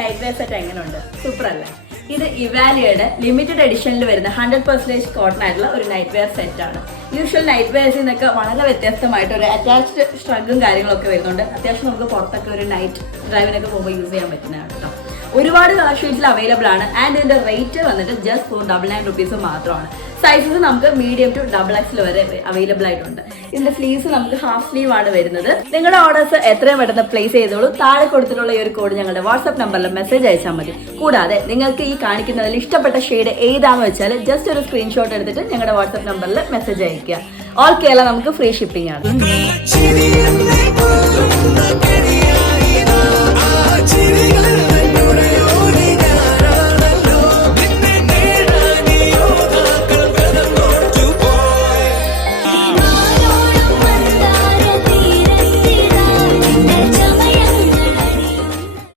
Night wear set എങ്ങനെയുണ്ട്? Super അല്ലേ? ഇത് ഇവാലിയയുടെ ലിമിറ്റഡ് എഡിഷനിൽ വരുന്ന 100% കോട്ടൺ ആയിട്ടുള്ള ഒരു നൈറ്റ് വെയർ സെറ്റ് ആണ്. യൂഷ്വൽ നൈറ്റ് വെയർസിൽ നിന്നൊക്കെ വളരെ വ്യത്യസ്തമായിട്ട് ഒരു അറ്റാച്ച്ഡ് സ്ട്രഗും കാര്യങ്ങളൊക്കെ വരുന്നുണ്ട്. അത്യാവശ്യം നമുക്ക് പുറത്തൊക്കെ ഒരു നൈറ്റ് ഡ്രൈവിനൊക്കെ പോകുമ്പോൾ യൂസ് ചെയ്യാൻ പറ്റുന്നതാണ് കേട്ടോ. ഒരുപാട് കളർ ഷെയ്ഡ്സിൽ അവൈലബിൾ ആണ്. ആൻഡ് ഇതിന്റെ റേറ്റ് വന്നിട്ട് ജസ്റ്റ് ₹499 മാത്രമാണ്. സൈസസ് നമുക്ക് മീഡിയം ടു XXL വരെ അവൈലബിൾ ആയിട്ടുണ്ട്. ഇതിന്റെ സ്ലീവ്സ് നമുക്ക് ഹാഫ് സ്ലീവ് ആണ് വരുന്നത്. നിങ്ങളുടെ ഓർഡേഴ്സ് എത്രയും പെട്ടെന്ന് പ്ലേസ് ചെയ്തോളൂ. താഴെ കൊടുത്തിട്ടുള്ള ഈ ഒരു കോഡ് ഞങ്ങളുടെ വാട്സ്ആപ്പ് നമ്പറിൽ മെസ്സേജ് അയച്ചാൽ മതി. കൂടാതെ നിങ്ങൾക്ക് ഈ കാണിക്കുന്നതിൽ ഇഷ്ടപ്പെട്ട ഷെയ്ഡ് ഏതാണെന്ന് വെച്ചാൽ ജസ്റ്റ് ഒരു സ്ക്രീൻഷോട്ട് എടുത്തിട്ട് ഞങ്ങളുടെ വാട്സ്ആപ്പ് നമ്പറിൽ മെസ്സേജ് അയക്കുക. ഓൾ കേരള നമുക്ക് ഫ്രീ ഷിപ്പിംഗ് ആണ്.